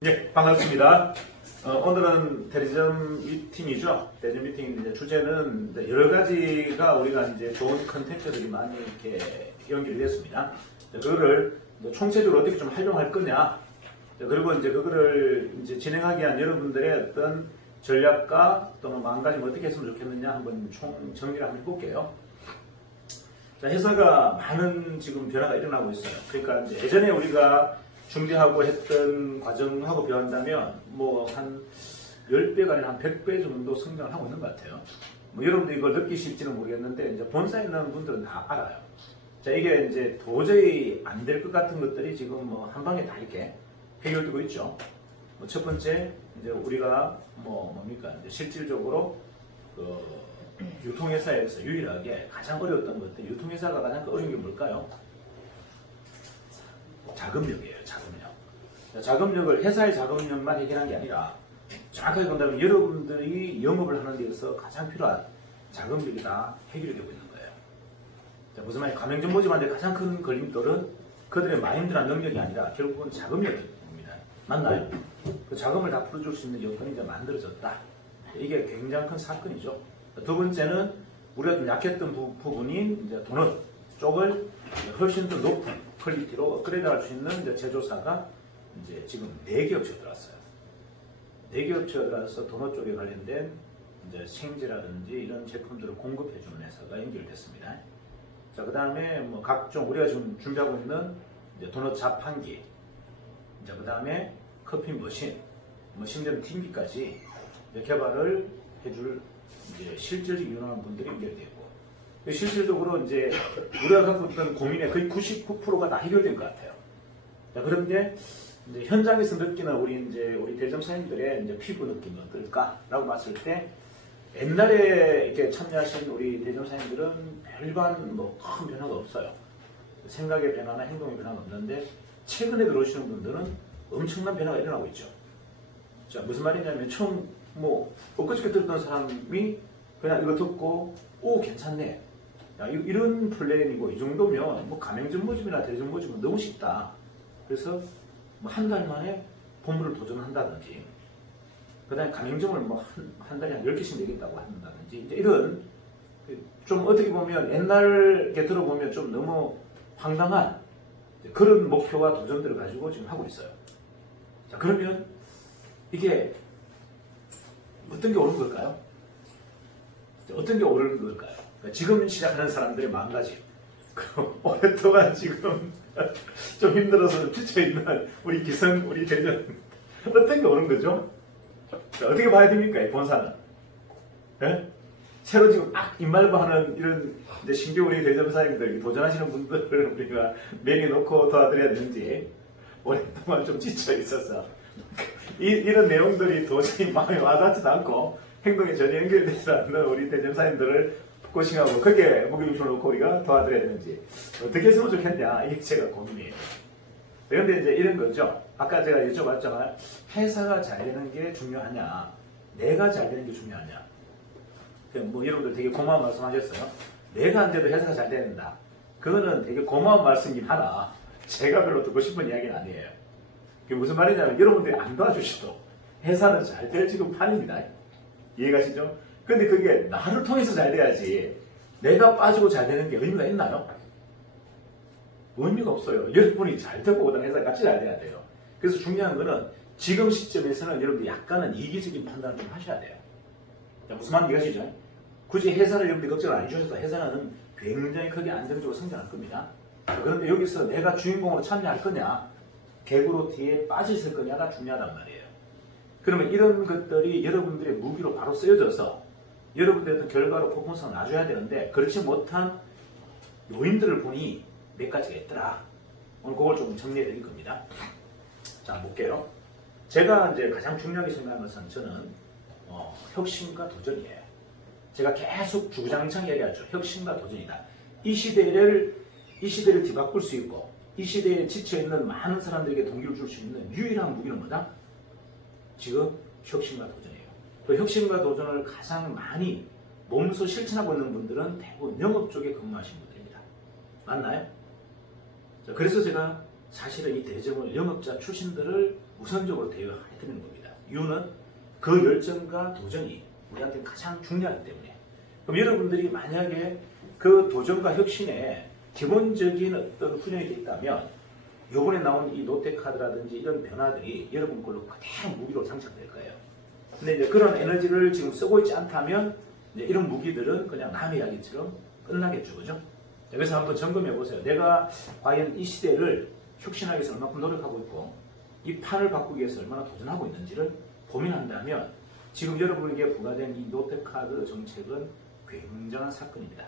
네, 반갑습니다. 오늘은 대리점 미팅이죠. 대리점 미팅인데 주제는 여러 가지가 우리가 이제 좋은 컨텐츠들이 많이 이렇게 연결이 됐습니다. 그거를 총체적으로 어떻게 좀 활용할 거냐. 그리고 이제 그거를 이제 진행하기 위한 여러분들의 어떤 전략과 또 마음가짐 어떻게 했으면 좋겠느냐 한번 총 정리를 한번 해볼게요. 자, 회사가 많은 지금 변화가 일어나고 있어요. 그러니까 이제 예전에 우리가 준비하고 했던 과정하고 비교한다면 뭐 한 10배가 아니라 한 100배 정도 성장을 하고 있는 것 같아요. 뭐 여러분들 이걸 느끼실지는 모르겠는데 이제 본사에 있는 분들은 다 알아요. 자, 이게 이제 도저히 안 될 것 같은 것들이 지금 뭐 한 방에 다 이렇게 해결되고 있죠. 뭐 첫 번째 이제 우리가 뭡니까 이제 실질적으로 그 유통회사에서 유일하게 가장 어려웠던 것들, 유통회사가 가장 어려운 게 뭘까요? 자금력이에요. 자금력. 자금력을 회사의 자금력만 해결한 게 아니라 정확하게 본다면 여러분들이 영업을 하는 데 있어서 가장 필요한 자금력이 다 해결이 되고 있는 거예요. 자, 무슨 말이냐? 가맹점 모집하는데 가장 큰 걸림돌은 그들의 마인드나 능력이 아니라 결국은 자금력입니다. 맞나요? 그 자금을 다 풀어줄 수 있는 여건이 이제 만들어졌다. 이게 굉장히 큰 사건이죠. 두 번째는 우리가 좀 약했던 부분인 이제 도넛 쪽을 훨씬 더 높은 퀄리티로 업그레이드할 수 있는 이제 제조사가 이제 지금 4개 업체가 들어왔어요. 4개 업체가 들어와서 도넛 쪽에 관련된 이제 생제라든지 이런 제품들을 공급해주는 회사가 연결됐습니다. 자, 그 다음에 뭐 각종 우리가 지금 준비하고 있는 이제 도넛 자판기, 이제 그 다음에 커피 머신, 뭐 심지어는 팅기까지 개발을 해줄 이제 실질적인 유능한 분들이 연결되고, 실질적으로 이제 우리가 갖고 있던 고민의 거의 99%가 다 해결된 것 같아요. 자, 그런데 이제 현장에서 느끼는 우리 대점 사장님들의 이제 피부 느낌이 어떨까라고 봤을 때 옛날에 이렇게 참여하신 우리 대점 사장님들은 별반 뭐 큰 변화가 없어요. 생각의 변화나 행동의 변화가 없는데 최근에 들어오시는 분들은 엄청난 변화가 일어나고 있죠. 자, 무슨 말이냐면 처음 뭐 엊그저께 들었던 사람이 그냥 이거 듣고 오 괜찮네. 야, 이런 플랜이고 이 정도면 뭐 가맹점 모집이나 대리점 모집은 너무 쉽다. 그래서 뭐 한 달 만에 본부를 도전한다든지, 그 다음에 가맹점을 뭐 한 달에 한 10개씩 내겠다고 한다든지, 이제 이런 좀 어떻게 보면 옛날에 들어보면 좀 너무 황당한 그런 목표와 도전들을 가지고 지금 하고 있어요. 자, 그러면 이게 어떤 게 옳은 걸까요? 어떤 게 옳은 걸까요? 지금 시작하는 사람들의 마음가짐, 오랫동안 지금 좀 힘들어서 지쳐있는 우리 기성, 우리 대전, 어떤 게 옳은 거죠? 어떻게 봐야 됩니까, 이 본사는? 네? 새로 지금 입말부하는 이런 이제 신규 우리 대전 사장님들, 도전하시는 분들을 우리가 매겨놓고 도와드려야 되는지, 오랫동안 좀 지쳐있어서 이런 내용들이 도저히 마음에 와닿지도 않고 행동에 전혀 연결되지 않는 우리 대전 사장님들을 고싱하고 그렇게 무게를 줘놓고 우리가 도와드려야 되는지 어떻게 했으면 좋겠냐, 이게 제가 고민이에요. 그런데 이제 이런 거죠. 아까 제가 여쭤봤잖아요. 회사가 잘 되는 게 중요하냐, 내가 잘 되는 게 중요하냐. 뭐 여러분들 되게 고마운 말씀 하셨어요. 내가 안 돼도 회사가 잘 된다. 그거는 되게 고마운 말씀이긴 하나 제가 별로 듣고 싶은 이야기는 아니에요. 그게 무슨 말이냐면 여러분들이 안 도와주셔도 회사는 잘 될 지금 판입니다. 이해가시죠? 근데 그게 나를 통해서 잘 돼야지 내가 빠지고 잘 되는 게 의미가 있나요? 의미가 없어요. 여러분이 잘 되고 그다음 회사가 같이 잘 돼야 돼요. 그래서 중요한 거는 지금 시점에서는 여러분들 약간은 이기적인 판단을 좀 하셔야 돼요. 자, 무슨 말인지 아시죠? 굳이 회사를 여러분들이 걱정을 안 해주셔서 회사는 굉장히 크게 안정적으로 성장할 겁니다. 그런데 여기서 내가 주인공으로 참여할 거냐, 개구로 뒤에 빠져있을 거냐가 중요하단 말이에요. 그러면 이런 것들이 여러분들의 무기로 바로 쓰여져서 여러분들의 어떤 결과로 퍼포먼스가 나줘야 되는데 그렇지 못한 요인들을 보니 몇 가지가 있더라. 오늘 그걸 좀 정리해 드릴 겁니다. 자, 볼게요. 제가 이제 가장 중요하게 생각하는 것은 저는 혁신과 도전이에요. 제가 계속 주구장창 얘기하죠. 혁신과 도전이다. 이 시대를 뒤바꿀 수 있고 이 시대에 지쳐있는 많은 사람들에게 동기를 줄 수 있는 유일한 무기는 뭐다? 지금 혁신과 도전이에요. 그 혁신과 도전을 가장 많이 몸소 실천하고 있는 분들은 대부분 영업 쪽에 근무하시는 분들입니다. 맞나요? 자, 그래서 제가 사실은 이 대점을 영업자 출신들을 우선적으로 대우해드리는 겁니다. 이유는 그 열정과 도전이 우리한테 가장 중요하기 때문에. 그럼 여러분들이 만약에 그 도전과 혁신에 기본적인 어떤 훈련이 있다면 이번에 나온 이 롯데카드라든지 이런 변화들이 여러분 걸로 그대로 무기로 장착될 거예요. 근데 이제 그런 에너지를 지금 쓰고 있지 않다면 이제 이런 무기들은 그냥 남의 이야기처럼 끝나겠죠. 그죠? 그래서 한번 점검해 보세요. 내가 과연 이 시대를 혁신하기 위해서 얼마큼 노력하고 있고 이 판을 바꾸기 위해서 얼마나 도전하고 있는지를 고민한다면 지금 여러분에게 부과된 이 롯데카드 정책은 굉장한 사건입니다.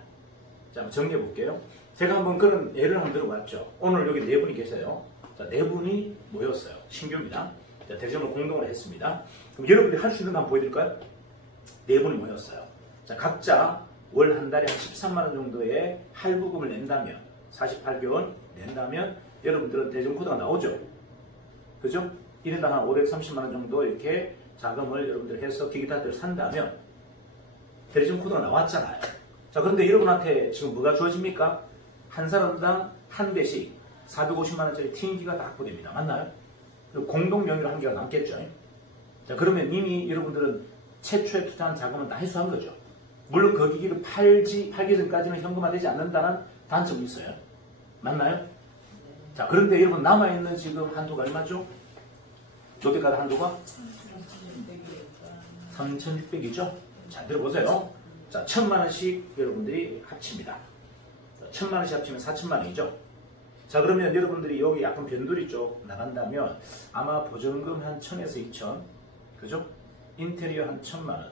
자, 한번 정리해 볼게요. 제가 한번 그런 예를 한번 들어봤죠. 오늘 여기 네 분이 계세요. 자, 네 분이 모였어요. 신규입니다. 자, 대전으로 공동을 했습니다. 그럼 여러분들이 할 수 있는 거 한번 보여드릴까요? 네 분이 모였어요. 자, 각자 월 한 달에 한 13만 원 정도의 할부금을 낸다면 48개월 낸다면 여러분들은 대전 코드가 나오죠. 그죠? 1인당 한 530만 원 정도 이렇게 자금을 여러분들 해서 기기타들을 산다면 대전 코드가 나왔잖아요. 자, 그런데 여러분한테 지금 뭐가 주어집니까? 한 사람당 한 대씩 450만 원짜리 TN기가 다 확보됩니다. 맞나요? 그리고 공동 명의로 한 개가 남겠죠. 자, 그러면 이미 여러분들은 최초에 투자한 자금은 다 회수한 거죠. 물론 그 기기를 팔기 전까지는 현금화되지 않는다는 단점이 있어요. 맞나요? 자, 그런데 여러분 남아있는 지금 한도가 얼마죠? 롯데카드 한도가 3,600이죠? 자, 들어보세요. 자, 1,000만 원씩 여러분들이 합칩니다. 1,000만 원씩 합치면 4,000만 원이죠? 자, 그러면 여러분들이 여기 약간 변두리 쪽 나간다면 아마 보증금 한 1,000에서 2,000, 그죠? 인테리어 한 1,000만 원,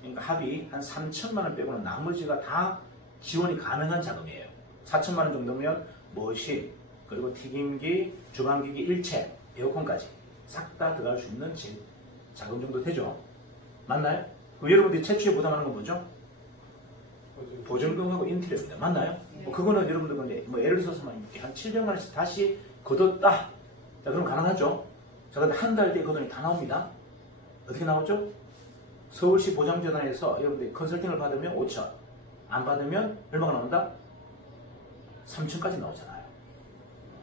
그러니까 합의 한 3,000만 원 빼고는 나머지가 다 지원이 가능한 자금이에요. 4,000만 원 정도면 머신, 그리고 튀김기, 주방기기 일체, 에어컨까지 싹 다 들어갈 수 있는 자금 정도 되죠? 맞나요? 그럼 여러분들이 최초에 부담하는 건 뭐죠? 보증금하고 인테리어입니다. 맞나요? 그거는 여러분들 뭐 예를 들어서 한 700만 원씩 다시 걷었다. 자, 그럼 가능하죠? 자, 근데 한 달 뒤에 그 돈이 다 나옵니다. 어떻게 나오죠? 서울시 보장재단에서 여러분들이 컨설팅을 받으면 5천, 안 받으면 얼마가 나온다? 3천까지 나오잖아요.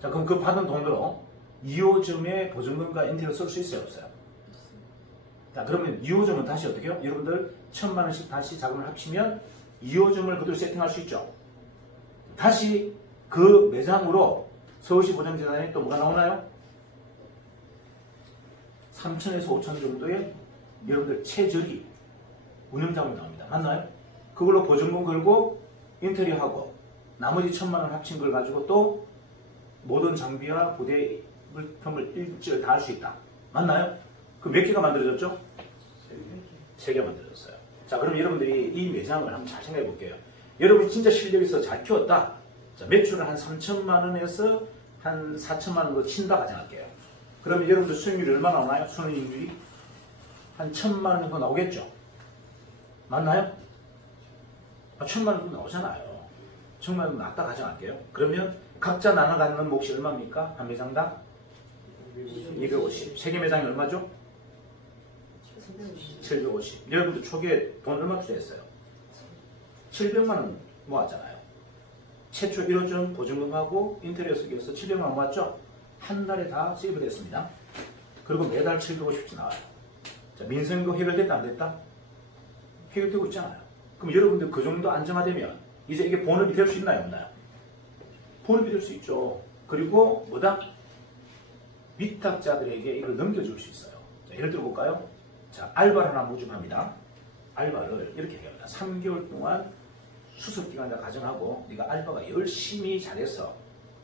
자, 그럼 그 받은 돈으로 2호점의 보증금과 인테리어 쓸 수 있어요? 없어요? 자, 그러면 2호점은 다시 어떻게 해요? 여러분들 1,000만 원씩 다시 자금을 합치면 2호점을 그대로 세팅할 수 있죠. 다시 그 매장으로 서울시 보장재단에 또 뭐가 나오나요? 3천에서 5천 정도의 여러분들 최저리 운영자금이 나옵니다. 맞나요? 그걸로 보증금 걸고 인테리어하고 나머지 1,000만 원 합친 걸 가지고 또 모든 장비와 부대 물품을 일절 다 할 수 있다. 맞나요? 그 몇 개가 만들어졌죠? 3개 만들어졌어요. 자, 그럼 여러분들이 이 매장을 한번 잘 생각해 볼게요. 여러분이 진짜 실력이 있어 잘 키웠다. 자, 매출을 한 3천만 원에서 한 4천만 원으로 친다 가정할게요. 그러면 여러분들 수익률이 얼마 나오나요? 순이익률이 한 1,000만 원 정도 나오겠죠? 맞나요? 1,000만 원 정도 나오잖아요. 1,000만 원 낮다 가정할게요. 그러면 각자 나눠 갖는 몫이 얼마입니까? 한 매장당? 250. 3개 매장이 얼마죠? 750. 여러분들 초기에 돈 얼마 투자했어요? 700만 원 모았잖아요. 최초 1호점 보증금하고 인테리어 쓰기 위해서 700만 원 모았죠? 한 달에 다 세이브 됐습니다. 그리고 매달 750씩 나와요. 자, 민생도 해결됐다 안 됐다? 해결되고 있잖아요. 그럼 여러분들 그 정도 안정화되면 이제 이게 본업이 될 수 있나요? 없나요? 본업이 될 수 있죠. 그리고 뭐다? 위탁자들에게 이걸 넘겨줄 수 있어요. 자, 예를 들어 볼까요? 자, 알바를 하나 모집합니다. 알바를 이렇게 해요. 3개월 동안 수습기간을 가정하고 네가 알바가 열심히 잘해서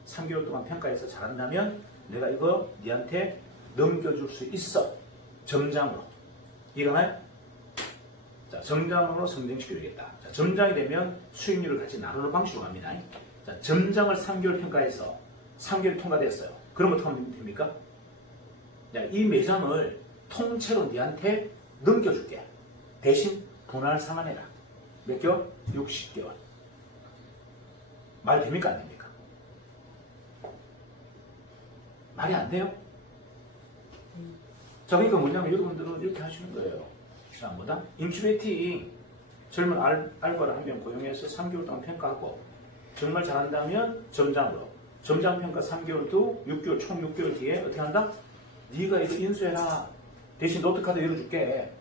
3개월 동안 평가해서 잘한다면 내가 이거 네한테 넘겨줄 수 있어. 점장으로. 이해가나요? 자, 점장으로 성장시켜야겠다. 자, 점장이 되면 수익률을 같이 나누는 방식으로 갑니다. 자, 점장을 3개월 평가해서 3개월 통과됐어요. 그럼 어떻게 하면 됩니까? 자, 이 매장을 통째로 네한테 넘겨줄게. 대신 분할 상환해라. 몇 개월? 60개월. 말 됩니까? 안 됩니까? 말이 안 돼요? 자, 그러니까 뭐냐면 여러분들은 이렇게 하시는 거예요. 자, 뭐다? 인큐베이팅. 젊은 알바를 한 명 고용해서 3개월 동안 평가하고 정말 잘한다면 점장으로. 점장 평가 3개월 후 6개월, 총 6개월 뒤에 어떻게 한다? 네가 이거 인수해라. 대신 노트카드 열어줄게.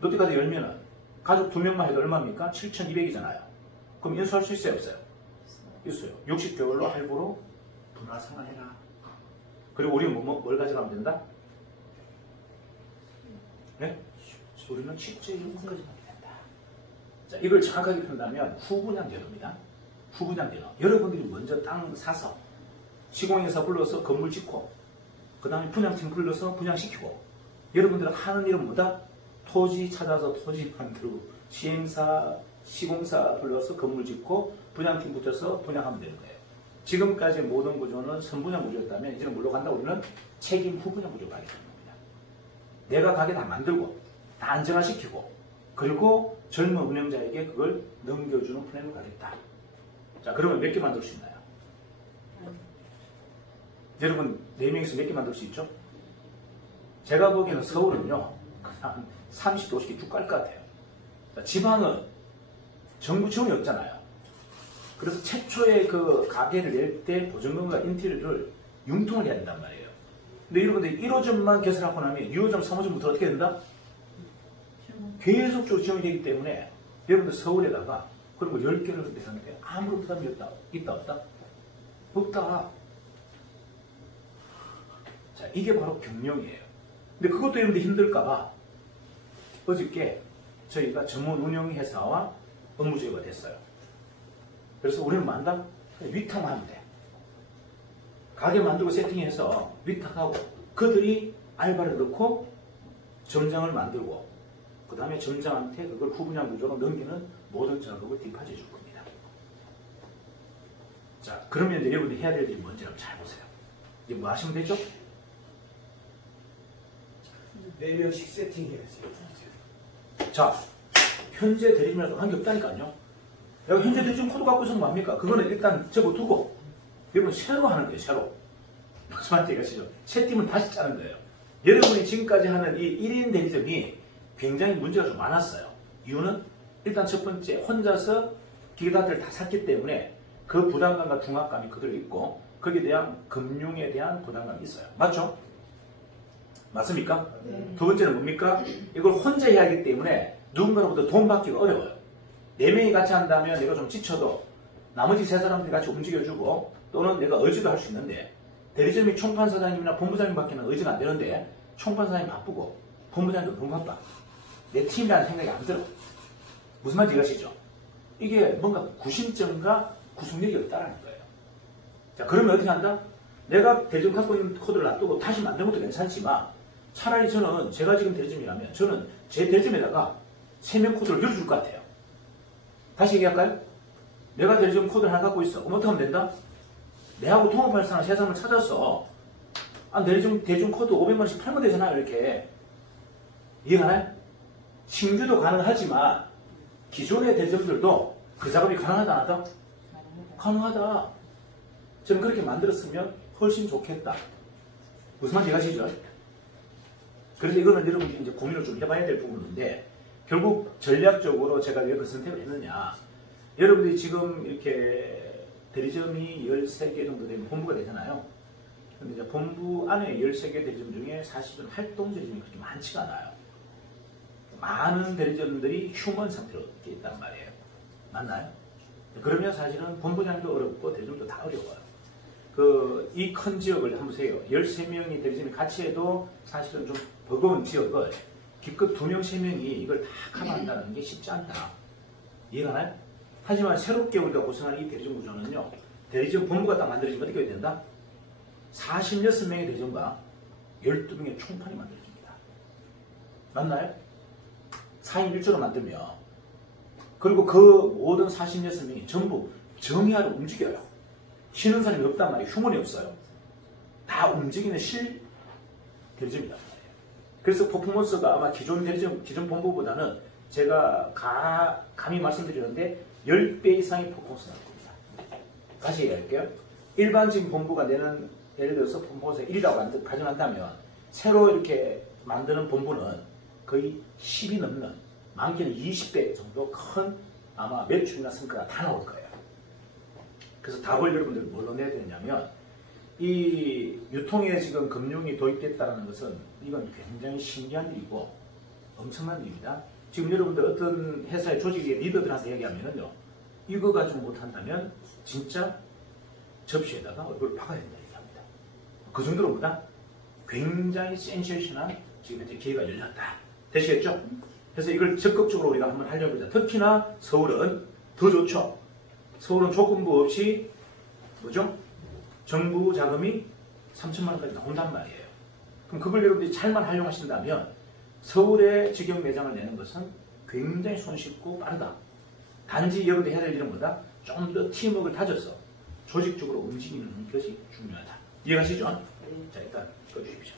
노트카드 열면은 가족 2명만 해도 얼마입니까? 7,200이잖아요. 그럼 인수할 수 있어요? 없어요? 있어요. 60개월로 할부로 분할상환해라. 그리고 우리는 뭘 가져가면 된다? 네? 우리는 실제이용까지 가게 된다. 자, 이걸 정확하게 표현하면 후분양제도입니다. 후분양제도. 여러분들이 먼저 땅 사서 시공회사 불러서 건물 짓고 그 다음에 분양팀 불러서 분양시키고 여러분들은 하는 일은 뭐다? 토지 찾아서 토지 만들고 시행사, 시공사 불러서 건물 짓고 분양팀 붙여서 분양하면 되는 거예요. 지금까지 모든 구조는 선분양 구조였다면 이제는 뭘로 간다? 우리는 책임 후분양 구조로 가게 되는 겁니다. 내가 가게 다 만들고 다 안정화시키고 그리고 젊은 운영자에게 그걸 넘겨주는 플랜으로 가겠다. 자, 그러면 몇 개 만들 수 있나요? 여러분 4명이서 몇 개 만들 수 있죠? 제가 보기에는 서울은요 한 30개 50개 쭉 갈 것 같아요. 자, 지방은 정부 지원이 없잖아요. 그래서 최초의 그 가계를 낼 때 보증금과 인테리어를 융통을 해야 된단 말이에요. 근데 여러분들 1호점만 개설하고 나면 2호점, 3호점부터 어떻게 된다? 계속적으로 지원이 되기 때문에 여러분들 서울에다가 그런 거 10개를 내놨는데 아무런 부담이 있다 없다? 없다. 자, 이게 바로 경영이에요. 근데 그것도 여러분들 힘들까봐 어저께 저희가 전문 운영회사와 업무조회가 됐어요. 그래서 우리는 만다? 위탁만 하면 돼. 가게 만들고 세팅해서 위탁하고 그들이 알바를 넣고 점장을 만들고 그 다음에 점장한테 그걸 후분양 구조로 넘기는 모든 작업을 뒷받쳐 줄 겁니다. 자, 그러면 이제 여러분들이 해야 될 일이 뭔지 한번 잘 보세요. 이제 뭐 하시면 되죠? 4명씩 세팅해야지. 자, 현재 대리점이라도 한 게 없다니까요. 여기 현재 대리점 코드 갖고 있으면 뭐합니까? 그거는 일단 접어두고 여러분 새로 하는 거예요. 새로. 무슨 말인지 아시죠? 새 팀을 다시 짜는 거예요. 여러분이 지금까지 하는 이 1인 대리점이 굉장히 문제가 좀 많았어요. 이유는 일단 첫 번째 혼자서 기계단들을 다 샀기 때문에 그 부담감과 중압감이 그대로 있고 거기에 대한 금융에 대한 부담감이 있어요. 맞죠? 맞습니까? 네. 두 번째는 뭡니까? 이걸 혼자 해야 하기 때문에 누군가로부터 돈 받기가 어려워요. 4명이 같이 한다면 내가 좀 지쳐도 나머지 3사람들이 같이 움직여주고 또는 내가 의지도 할 수 있는데 대리점이 총판사장님이나 본부장님밖에는 의지가 안 되는데 총판사장님 바쁘고 본부장님도 너무 바빠. 내 팀이라는 생각이 안 들어. 무슨 말인지 아시죠? 이게 뭔가 구심점과 구속력이 없다라는 거예요. 자, 그러면 어떻게 한다? 내가 대리점 갖고 있는 코드를 놔두고 다시 만드는 것도 괜찮지만 차라리 저는 제가 지금 대리점이라면 저는 제 대리점에다가 3명 코드를 열어줄 것 같아요. 다시 얘기할까요? 내가 대리점 코드를 하나 갖고 있어. 그럼 어떻게 하면 된다? 내하고 통합할 사람 3사람을 찾았어. 아, 대리점 코드 500만원씩 팔면 되잖아, 이렇게. 이해가나요? 신규도 가능하지만 기존의 대리점들도 그 작업이 가능하다, 안 하다? 가능하다. 저는 그렇게 만들었으면 훨씬 좋겠다. 무슨 말인지 아시죠? 그래서 이거는 여러분이 이제 고민을 좀 해봐야 될 부분인데 결국 전략적으로 제가 왜 그 선택을 했느냐. 여러분들이 지금 이렇게 대리점이 13개 정도 되면 본부가 되잖아요. 근데 이제 본부 안에 13개 대리점 중에 사실은 활동 대리점이 그렇게 많지가 않아요. 많은 대리점들이 휴먼 상태로 이렇게 있단 말이에요. 맞나요? 그러면 사실은 본부장도 어렵고 대리점도 다 어려워요. 이 큰 지역을 한번 보세요. 13명이 대리점이 같이 해도 사실은 좀 버거운 지역을 기껏 2명, 3명이 이걸 다 커버한다는 게 쉽지 않다. 이해가 나요? 하지만 새롭게 우리가 구성하는 이 대리점 구조는요. 대리점 본부가 딱 만들어지면 어떻게 해야 된다? 46명의 대리점과 12명의 총판이 만들어집니다. 맞나요? 4인 1조로 만들면 그리고 그 모든 46명이 전부 정의하러 움직여요. 쉬는 사람이 없단 말이에요. 휴먼이 없어요. 다 움직이는 실 대리점이란 말이에요. 그래서 퍼포먼스가 아마 기존 대리점, 기존 본부보다는 제가 감히 말씀드리는데 10배 이상의 퍼포먼스가 나올 겁니다. 다시 얘기할게요. 일반적인 본부가 내는 예를 들어서 퍼포먼스가 1이라고 가정한다면 새로 이렇게 만드는 본부는 거의 10이 넘는 많게는 20배 정도 큰 아마 매출이나 성과가 다 나올 거예요. 그래서 답을 여러분들 뭘로 내야 되냐면 이 유통에 지금 금융이 도입됐다는 것은 이건 굉장히 신기한 일이고 엄청난 일입니다. 지금 여러분들 어떤 회사의 조직의 리더들한테 얘기하면요, 이거 가지고 못한다면 진짜 접시에다가 얼굴을 박아야 된다 얘기합니다. 그 정도로 보다 굉장히 센세이션한 지금 이제 기회가 열렸다. 되시겠죠? 그래서 이걸 적극적으로 우리가 한번 하려고 하자. 특히나 서울은 더 좋죠. 서울은 조건부 없이 뭐죠? 정부 자금이 3천만 원까지 나온단 말이에요. 그럼 그걸 여러분들이 잘만 활용하신다면 서울에 직영 매장을 내는 것은 굉장히 손쉽고 빠르다. 단지 여러분들이 해야 될 일은 뭐다? 좀 더 팀워크를 다져서 조직적으로 움직이는 것이 중요하다. 이해가시죠? 자, 일단 꺼주십시오.